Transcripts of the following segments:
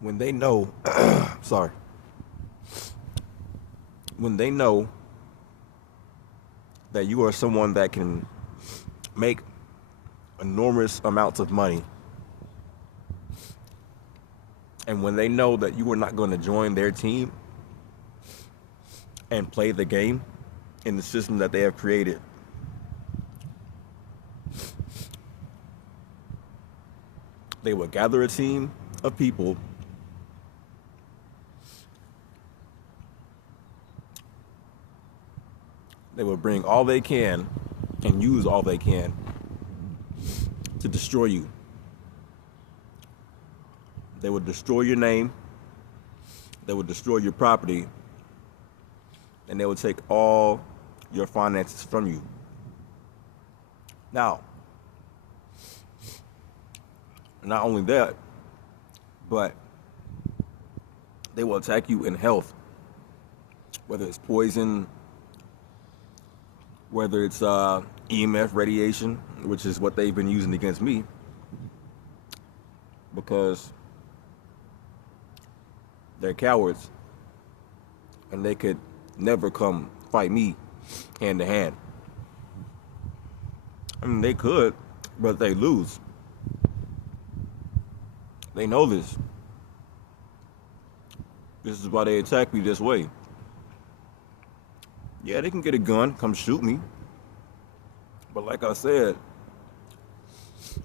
when they know, sorry, when they know that you are someone that can make enormous amounts of money, and when they know that you are not going to join their team and play the game in the system that they have created, they will gather a team of people they will bring all they can and use all they can to destroy you. They will destroy your name, they will destroy your property, and they will take all your finances from you. Now, not only that, but they will attack you in health, whether it's poison, whether it's EMF radiation, which is what they've been using against me, because they're cowards and they could never come fight me hand to hand. I mean, they could, but they lose. They know this. This is why they attack me this way. Yeah, they can get a gun, come shoot me. But like I said,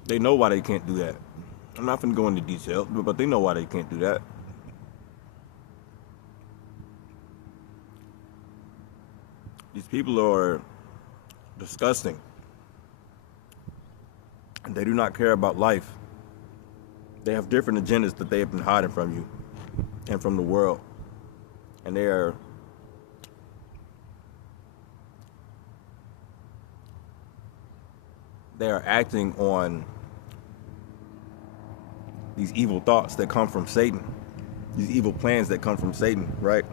they know why they can't do that. I'm not going to go into detail, but they know why they can't do that. These people are disgusting. And they do not care about life. They have different agendas that they have been hiding from you and from the world. And they are acting on these evil thoughts that come from Satan, these evil plans that come from Satan, right?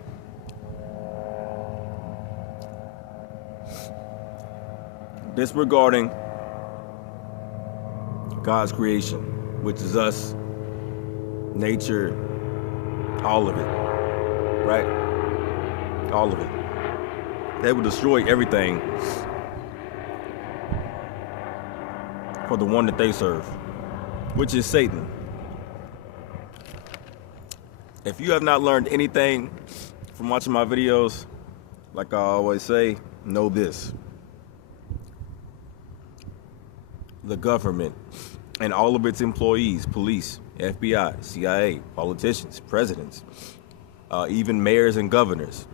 Disregarding God's creation, which is us, nature, all of it, right? All of it. They will destroy everything for the one that they serve, which is Satan. If you have not learned anything from watching my videos, like I always say, know this. The government and all of its employees, police, FBI, CIA, politicians, presidents, even mayors and governors,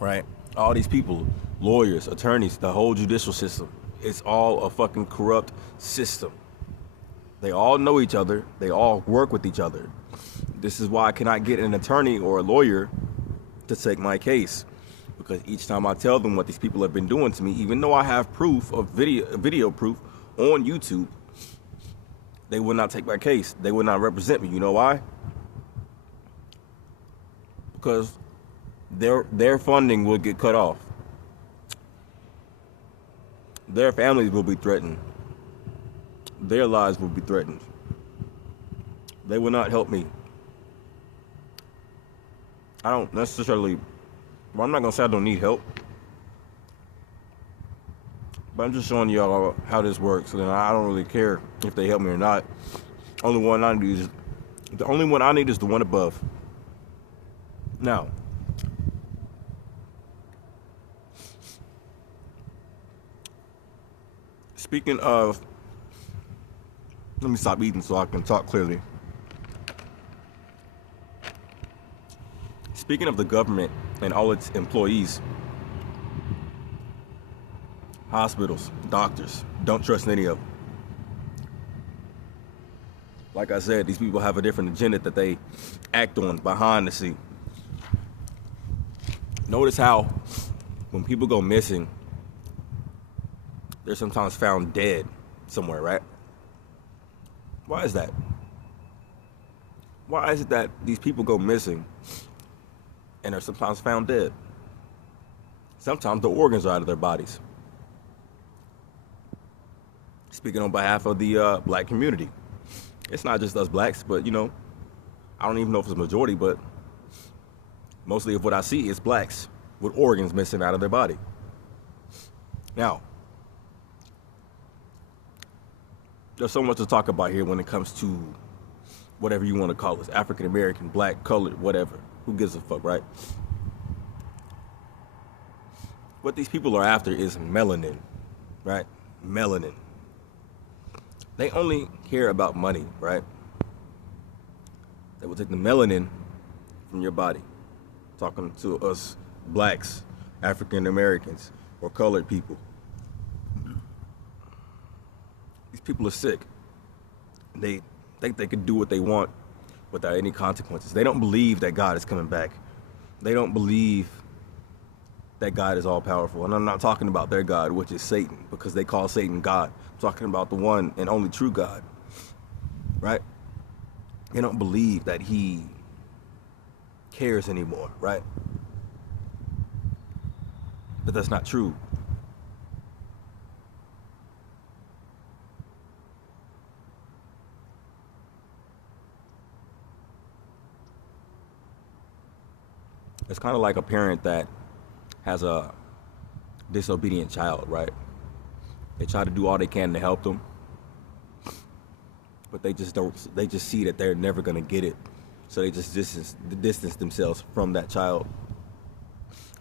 right? All these people, lawyers, attorneys, the whole judicial system, it's all a fucking corrupt system. They all know each other. They all work with each other. This is why I cannot get an attorney or a lawyer to take my case, because each time I tell them what these people have been doing to me, even though I have proof of video proof on YouTube, they will not take my case. They will not represent me. You know why? Because their funding will get cut off. Their families will be threatened. Their lives will be threatened. They will not help me. I don't necessarily, well, I'm not going to say I don't need help. But I'm just showing y'all how this works, and I don't really care if they help me or not. The only one I need is the one above. Now, speaking of, let me stop eating so I can talk clearly. Speaking of the government and all its employees, hospitals, doctors, don't trust any of them. Like I said, these people have a different agenda that they act on behind the scene. Notice how when people go missing, they're sometimes found dead somewhere, right? Why is that? Why is it that these people go missing and are sometimes found dead? Sometimes the organs are out of their bodies. Speaking on behalf of the black community. It's not just us blacks, but, you know, I don't even know if it's a majority, but mostly of what I see is blacks with organs missing out of their body. Now, there's so much to talk about here when it comes to whatever you want to call it, African American, black, colored, whatever. Who gives a fuck, right? What these people are after is melanin, right? Melanin. They only care about money, right? They will take the melanin from your body. Talking to us blacks, African Americans, or colored people. These people are sick. They think they can do what they want without any consequences. They don't believe that God is coming back. They don't believe that God is all powerful. And I'm not talking about their God, which is Satan, because they call Satan God. I'm talking about the one and only true God, right? They don't believe that he cares anymore, right? But that's not true. It's kind of like a parent that has a disobedient child, right? They try to do all they can to help them, but they just see that they're never going to get it. So they just distance themselves from that child.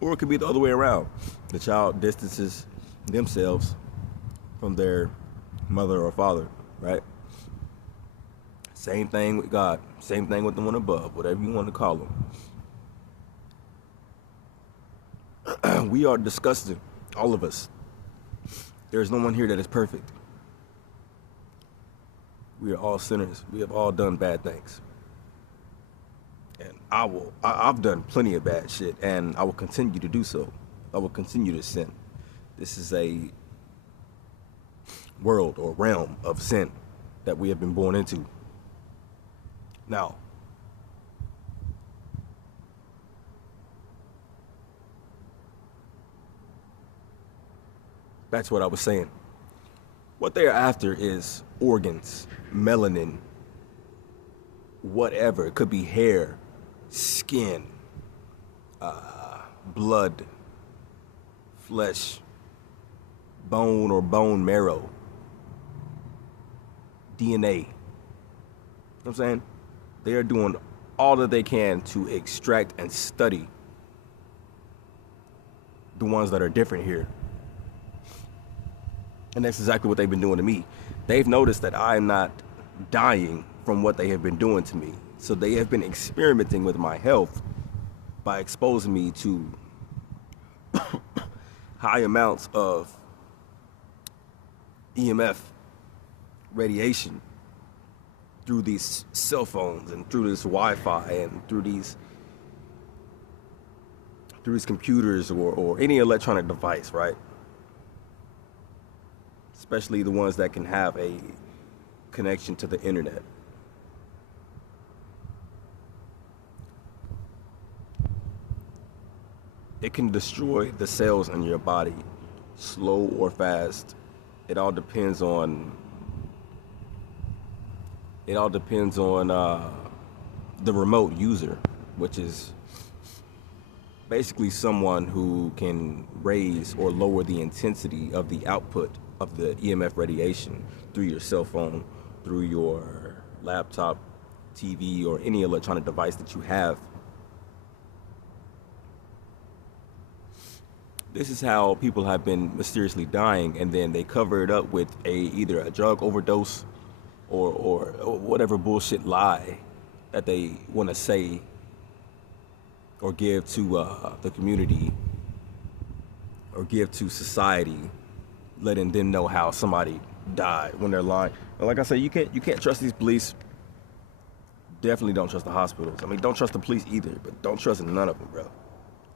Or it could be the other way around. The child distances themselves from their mother or father, right? Same thing with God. Same thing with the one above, whatever you want to call them. We are disgusting, all of us. There is no one here that is perfect. We are all sinners. We have all done bad things. And I've done plenty of bad shit, and I will continue to do so. I will continue to sin. This is a world or realm of sin that we have been born into. Now, that's what I was saying. What they are after is organs, melanin, whatever. It could be hair, skin, blood, flesh, bone or bone marrow, DNA. You know what I'm saying? They are doing all that they can to extract and study the ones that are different here. And that's exactly what they've been doing to me. They've noticed that I'm not dying from what they have been doing to me. So they have been experimenting with my health by exposing me to high amounts of EMF radiation through these cell phones and through this Wi-Fi and through these computers or any electronic device, right? Especially the ones that can have a connection to the internet. It can destroy the cells in your body, slow or fast. It all depends on the remote user, which is basically someone who can raise or lower the intensity of the output of the EMF radiation through your cell phone, through your laptop, TV, or any electronic device that you have. This is how people have been mysteriously dying, and then they cover it up with either a drug overdose or whatever bullshit lie that they want to say or give to the community or give to society, letting them know how somebody died when they're lying. And like I said, you can't trust these police. Definitely don't trust the hospitals. I mean, don't trust the police either, but don't trust none of them, bro.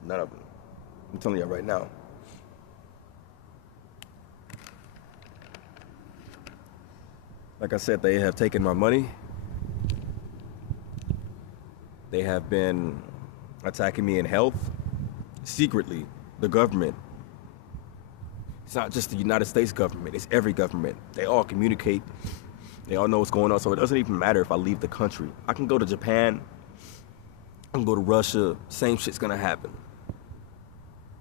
None of them. I'm telling you right now. Like I said, they have taken my money. They have been attacking me in health. Secretly, the government. It's not just the United States government, it's every government. They all communicate. They all know what's going on, so it doesn't even matter if I leave the country. I can go to Japan, I can go to Russia, same shit's gonna happen.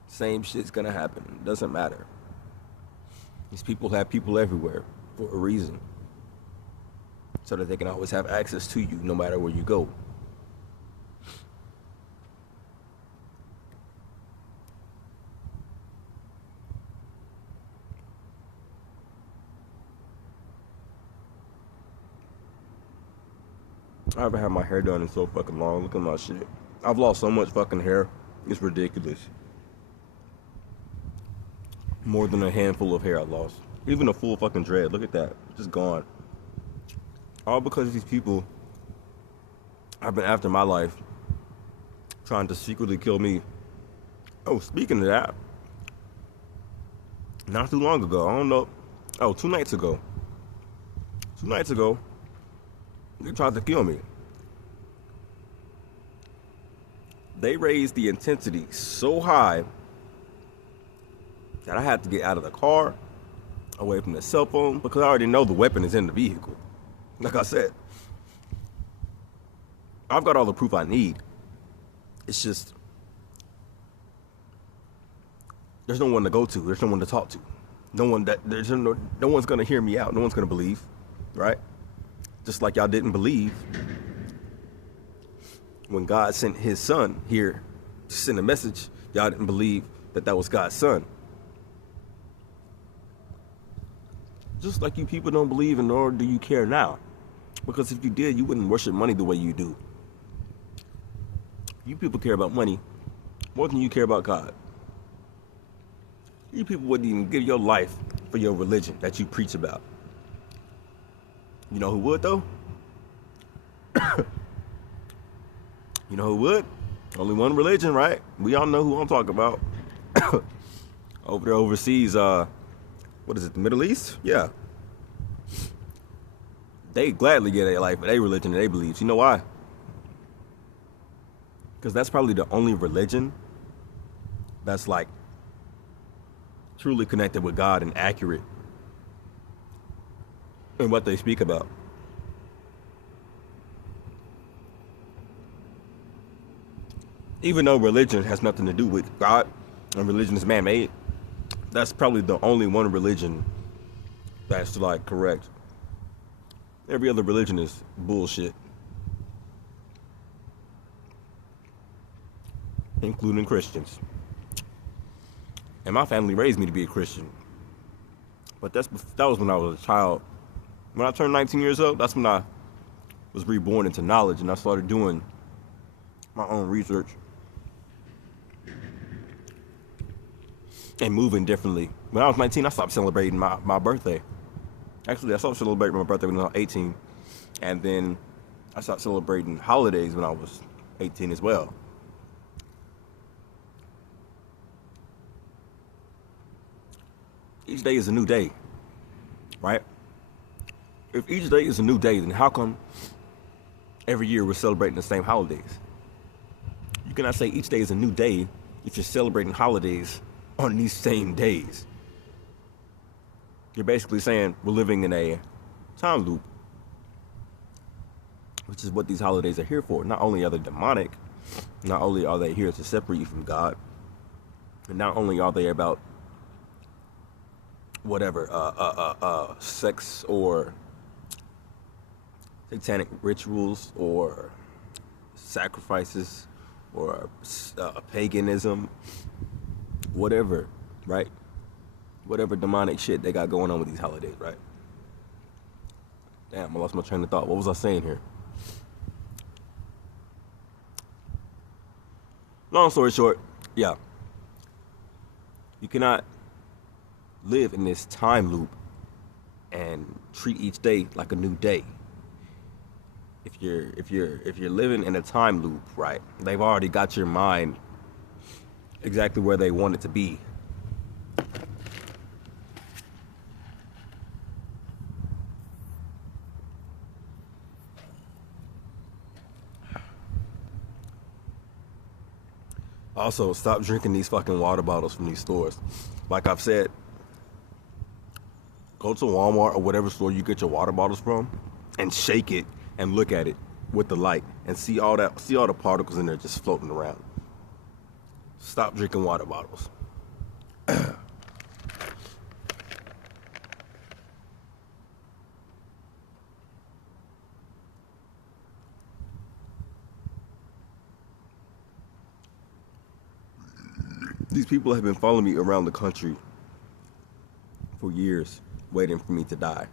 Same shit's gonna happen. It doesn't matter. These people have people everywhere for a reason. So that they can always have access to you no matter where you go. I haven't had my hair done in so fucking long. Look at my shit. I've lost so much fucking hair. It's ridiculous. More than a handful of hair I lost. Even a full fucking dread. Look at that. Just gone. All because these people have been after my life, trying to secretly kill me. Oh, speaking of that, not too long ago, I don't know. Oh, 2 nights ago. 2 nights ago, they tried to kill me. They raised the intensity so high that I had to get out of the car, away from the cell phone, because I already know the weapon is in the vehicle. Like I said, I've got all the proof I need. It's just, there's no one to go to. There's no one to talk to. No one's gonna hear me out. No one's gonna believe, right? Just like y'all didn't believe when God sent his son here to send a message. Y'all didn't believe that that was God's son. Just like you people don't believe, and nor do you care now. Because if you did, you wouldn't worship money the way you do. You people care about money more than you care about God. You people wouldn't even give your life for your religion that you preach about. You know who would, though? You know who would? Only one religion, right? We all know who I'm talking about. Over there overseas, what is it, the Middle East? Yeah. They gladly get their life for their religion and their beliefs. You know why? Because that's probably the only religion that's like truly connected with God and accurate in what they speak about. Even though religion has nothing to do with God and religion is man-made, that's probably the only one religion that's like correct. Every other religion is bullshit. Including Christians. And my family raised me to be a Christian. But that was when I was a child. When I turned 19 years old, that's when I was reborn into knowledge, and I started doing my own research and moving differently. When I was 19, I stopped celebrating my birthday. Actually, I stopped celebrating my birthday when I was 18, and then I stopped celebrating holidays when I was 18 as well. Each day is a new day, right? If each day is a new day, then how come every year we're celebrating the same holidays? You cannot say each day is a new day if you're celebrating holidays on these same days. You're basically saying we're living in a time loop, which is what these holidays are here for. Not only are they demonic, not only are they here to separate you from God, and not only are they about whatever, sex or satanic rituals or sacrifices or paganism, whatever, right? Whatever demonic shit they got going on with these holidays, right? Damn, I lost my train of thought. What was I saying here? Long story short, yeah. You cannot live in this time loop and treat each day like a new day. If you're living in a time loop, right, they've already got your mind exactly where they want it to be. Also, stop drinking these fucking water bottles from these stores. Like I've said, Go to Walmart or whatever store you get your water bottles from and shake it and look at it with the light and see all the particles in there just floating around. Stop drinking water bottles. These people have been following me around the country for years, waiting for me to die.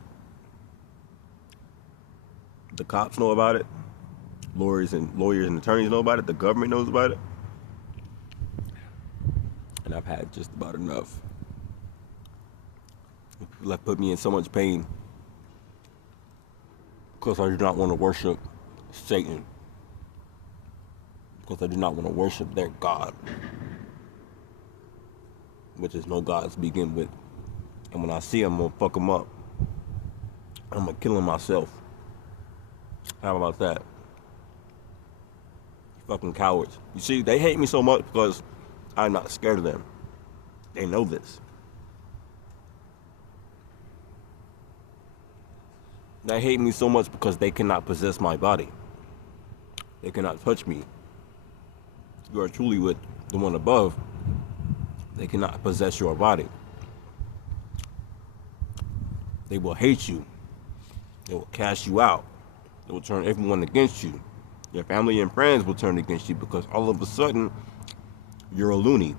The cops know about it. Lawyers and attorneys know about it. The government knows about it. And I've had just about enough. People have put me in so much pain because I do not want to worship Satan. Because I do not want to worship their God, which is no God to begin with. And when I see him, I'm going to fuck him up. I'm going to kill him myself. How about that? You fucking cowards. You see, they hate me so much because I'm not scared of them. They know this. They hate me so much because they cannot possess my body. They cannot touch me. You are truly with the one above. They cannot possess your body. They will hate you. They will cast you out. They will turn everyone against you. Your family and friends will turn against you because all of a sudden, you're a loony.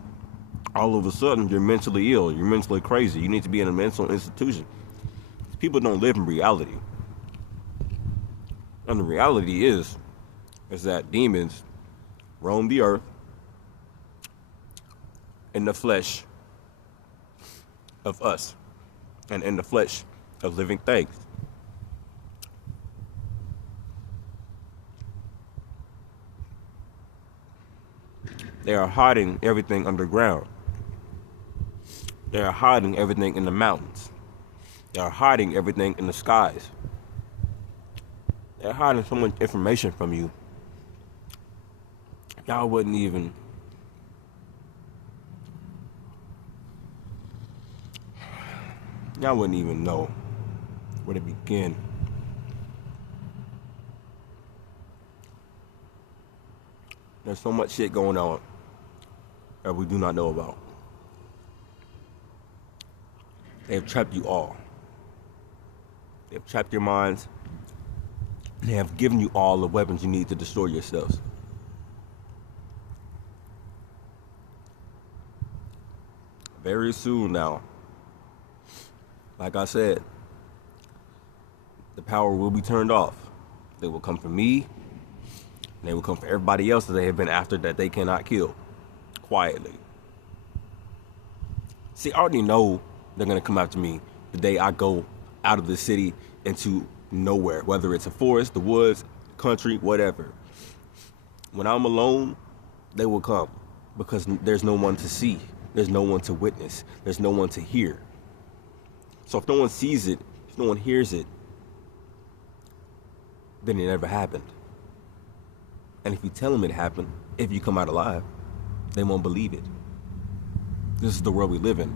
All of a sudden, you're mentally ill. You're mentally crazy. You need to be in a mental institution. People don't live in reality. And the reality is that demons roam the earth in the flesh of us and in the flesh of living things. They are hiding everything underground. They are hiding everything in the mountains. They are hiding everything in the skies. They're hiding so much information from you. Y'all wouldn't even know where to begin. There's so much shit going on that we do not know about. They have trapped you all. They have trapped your minds. They have given you all the weapons you need to destroy yourselves. Very soon now, like I said, the power will be turned off. They will come for me, and they will come for everybody else that they have been after that they cannot kill, quietly. See, I already know they're going to come after me the day I go out of the city into nowhere, whether it's a forest, the woods, country, whatever. When I'm alone, they will come because there's no one to see. There's no one to witness. There's no one to hear. So if no one sees it, if no one hears it, then it never happened. And if you tell them it happened, if you come out alive, they won't believe it. This is the world we live in.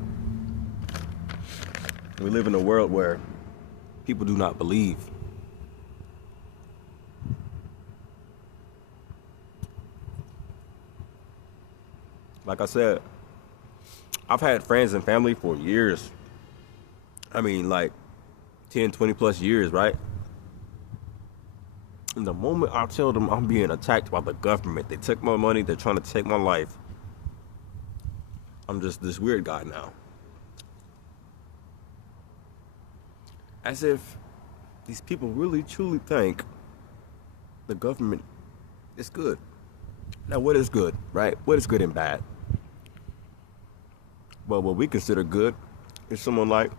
We live in a world where people do not believe. Like I said, I've had friends and family for years. I mean, like 10, 20 plus years, right? And the moment I tell them I'm being attacked by the government, they took my money, they're trying to take my life, I'm just this weird guy now. As if these people really truly think the government is good. Now, what is good, right? What is good and bad? Well, what we consider good is someone like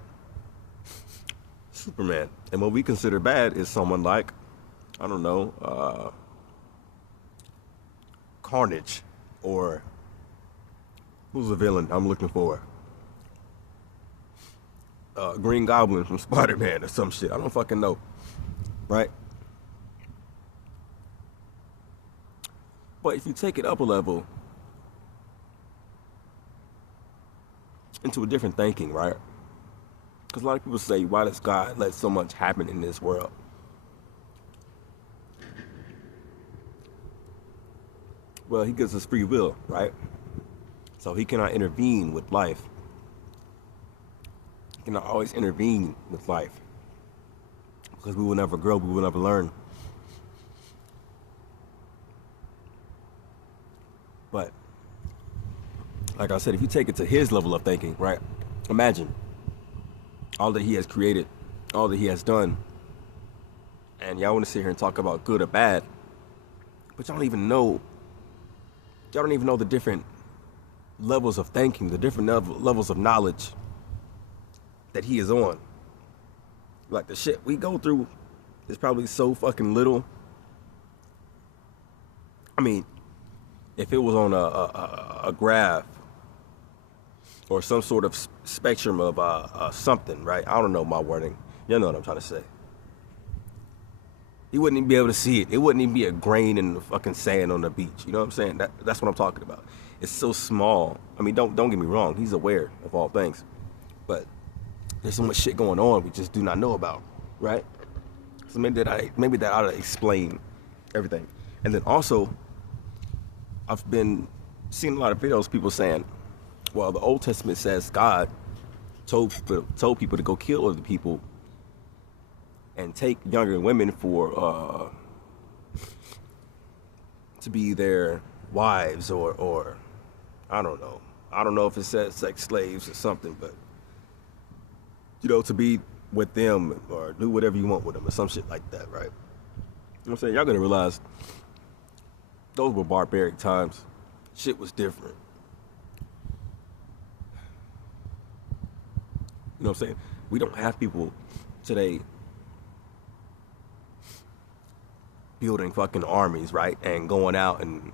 Superman. And what we consider bad is someone like, I don't know, Carnage, or who's the villain I'm looking for? Green Goblin from Spider-Man or some shit. I don't fucking know, right? But if you take it up a level into a different thinking, right? Because a lot of people say, why does God let so much happen in this world? Well, he gives us free will, right? So he cannot intervene with life. He cannot always intervene with life. Because we will never grow, we will never learn. But, like I said, if you take it to his level of thinking, right? Imagine all that he has created, all that he has done. And y'all want to sit here and talk about good or bad, but y'all don't even know the different levels of thinking, the different levels of knowledge that he is on. Like, the shit we go through is probably so fucking little. I mean, if it was on a graph or some sort of spectrum of something, right? I don't know my wording. You know what I'm trying to say. You wouldn't even be able to see it. It wouldn't even be a grain in the fucking sand on the beach. You know what I'm saying? That's what I'm talking about. It's so small. I mean, don't get me wrong. He's aware of all things. But there's so much shit going on we just do not know about, right? So maybe that ought to explain everything. And then also, I've been seeing a lot of videos, people saying, well, the Old Testament says God told people to go kill other people and take younger women for to be their wives or I don't know. I don't know if it says sex slaves or something, but to be with them or do whatever you want with them or some shit like that, right? You know what I'm saying? Y'all gotta realize those were barbaric times. Shit was different. You know what I'm saying? We don't have people today building fucking armies, right? And going out and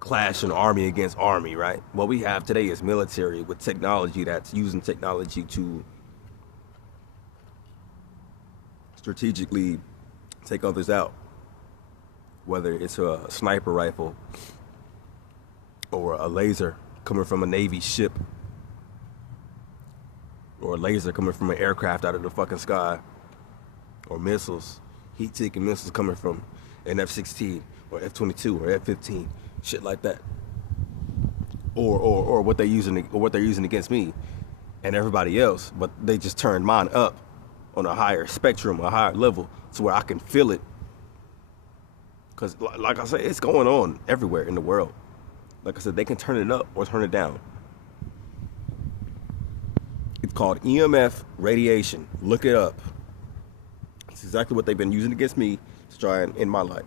clashing army against army, right? What we have today is military with technology that's using technology to strategically take others out. Whether it's a sniper rifle or a laser coming from a Navy ship or a laser coming from an aircraft out of the fucking sky, or missiles, heat-seeking missiles coming from an F-16 or F-22 or F-15, shit like that, or what they're using against me and everybody else, but they just turned mine up on a higher spectrum, a higher level, to where I can feel it. Because, like I said, it's going on everywhere in the world. Like I said, they can turn it up or turn it down. It's called EMF radiation. Look it up. It's exactly what they've been using against me to try and end my life.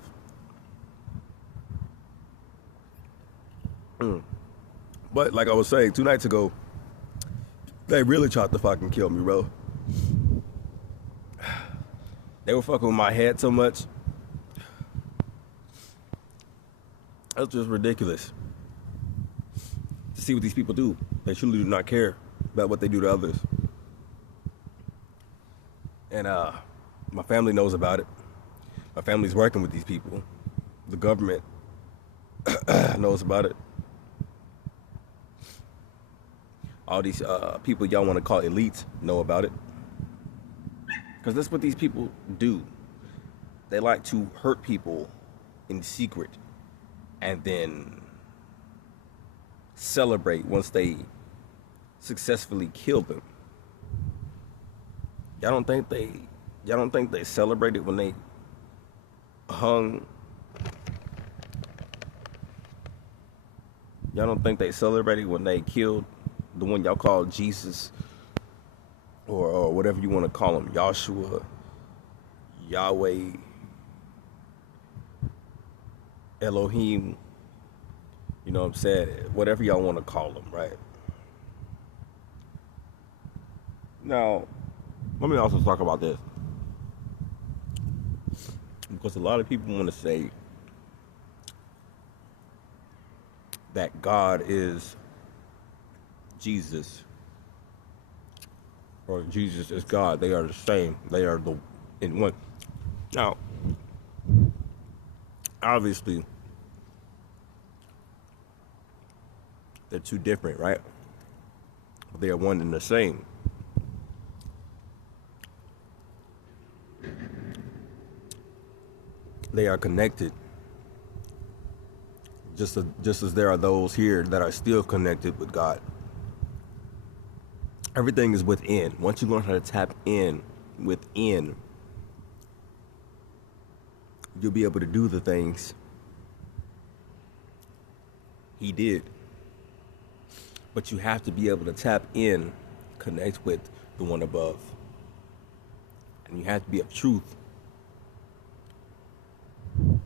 But like I was saying 2 nights ago, they really tried to fucking kill me, bro. They were fucking with my head so much. That's just ridiculous. To see what these people do. They truly do not care about what they do to others. And my family knows about it. My family's working with these people. The government knows about it. All these people y'all want to call elites know about it. Because that's what these people do. They like to hurt people in secret and then celebrate once they successfully kill them. Y'all don't think they celebrated when they hung? Y'all don't think they celebrated when they killed the one y'all call Jesus, or whatever you want to call him, Joshua, Yahweh, Elohim, you know what I'm saying? Whatever y'all want to call them, right? Now, let me also talk about this. Because a lot of people want to say that God is Jesus, or Jesus is God. They are the same. They are in one. Now, obviously, they're two different, right? But they are one and the same. They are connected. Just as there are those here that are still connected with God. Everything is within. Once you learn how to tap in within, you'll be able to do the things he did. But you have to be able to tap in, connect with the one above. And you have to be of truth. And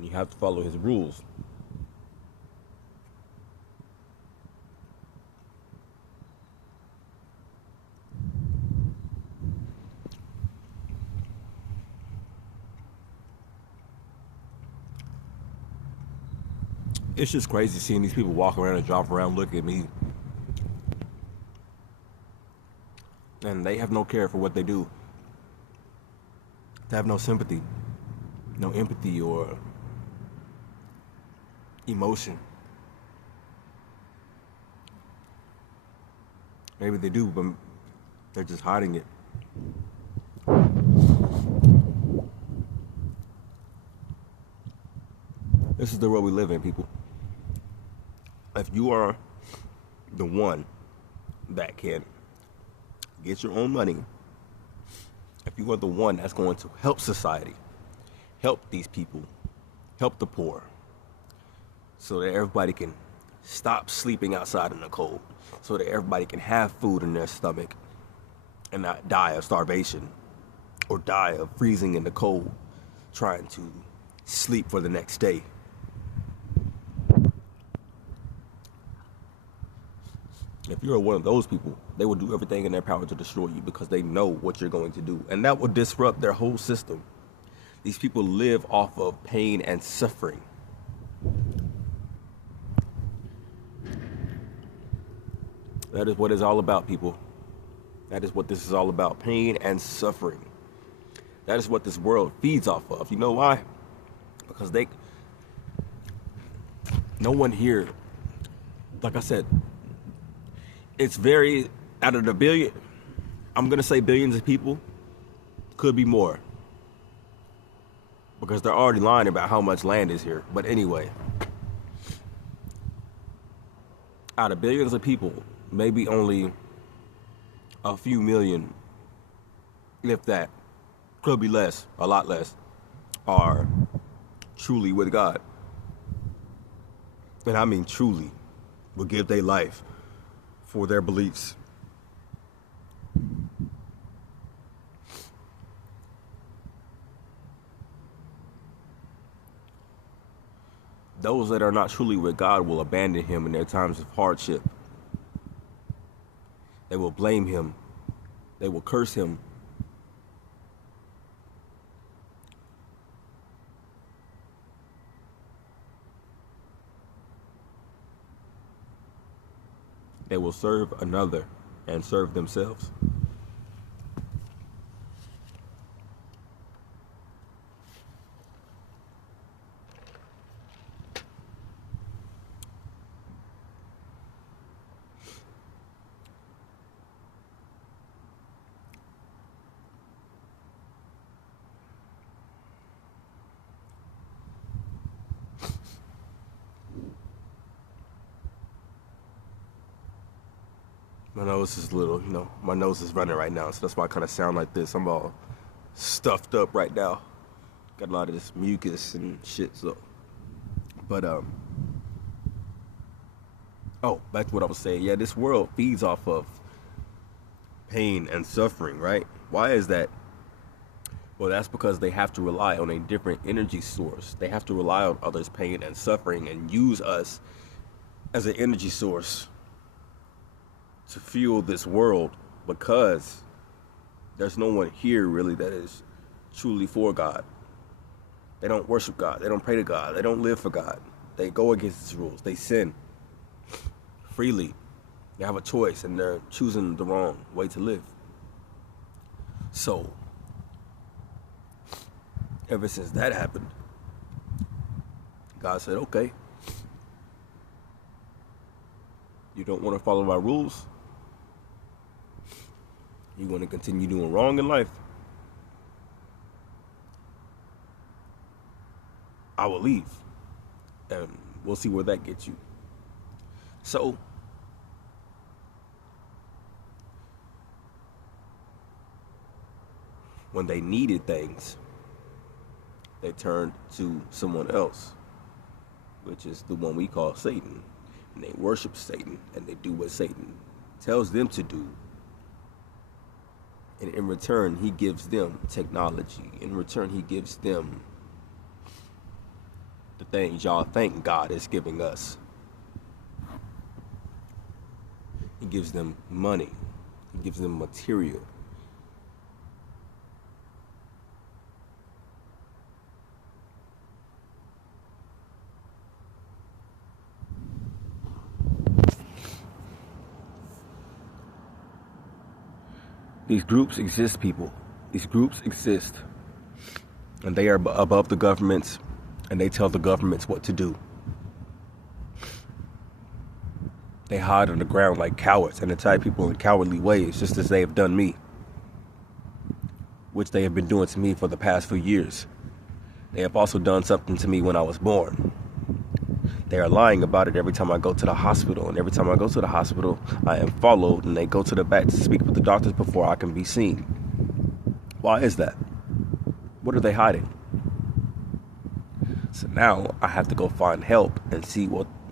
you have to follow his rules. It's just crazy seeing these people walk around and drop around, look at me, and they have no care for what they do. They have no sympathy, no empathy or emotion. Maybe they do, but they're just hiding it. This is the world we live in, people. If you are the one that can get your own money, if you are the one that's going to help society, help these people, help the poor, so that everybody can stop sleeping outside in the cold, so that everybody can have food in their stomach and not die of starvation or die of freezing in the cold, trying to sleep for the next day. If you're one of those people, they will do everything in their power to destroy you because they know what you're going to do. And that will disrupt their whole system. These people live off of pain and suffering. That is what it's all about, people. That is what this is all about. Pain and suffering. That is what this world feeds off of. You know why? Because no one here, like I said, it's very, out of the billion, I'm going to say billions of people, could be more. Because they're already lying about how much land is here. But anyway, out of billions of people, maybe only a few million, if that, could be less, a lot less, are truly with God. And I mean truly, will give their life for their beliefs. Those that are not truly with God will abandon him in their times of hardship. They will blame him. They will curse him. They will serve another and serve themselves. My nose is little, my nose is running right now, so that's why I kind of sound like this. I'm all stuffed up right now. Got a lot of this mucus and shit, so. But, back to what I was saying. Yeah, this world feeds off of pain and suffering, right? Why is that? Well, that's because they have to rely on a different energy source. They have to rely on others' pain and suffering and use us as an energy source to fuel this world, because there's no one here really that is truly for God. They don't worship God. They don't pray to God. They don't live for God. They go against his rules. They sin freely. They have a choice and they're choosing the wrong way to live. So, ever since that happened, God said, okay, you don't want to follow my rules? You want to continue doing wrong in life? I will leave. And we'll see where that gets you. So, when they needed things, they turned to someone else, which is the one we call Satan. And they worship Satan, and they do what Satan tells them to do. And in return, he gives them technology. In return, he gives them the things y'all think God is giving us. He gives them money. He gives them material. These groups exist, people. These groups exist. And they are above the governments, and they tell the governments what to do. They hide on the ground like cowards and attack people in cowardly ways, just as they have done me, which they have been doing to me for the past few years. They have also done something to me when I was born. They are lying about it every time I go to the hospital. And every time I go to the hospital, I am followed, and they go to the back to speak with the doctors before I can be seen. Why is that? What are they hiding? So now I have to go find help and see what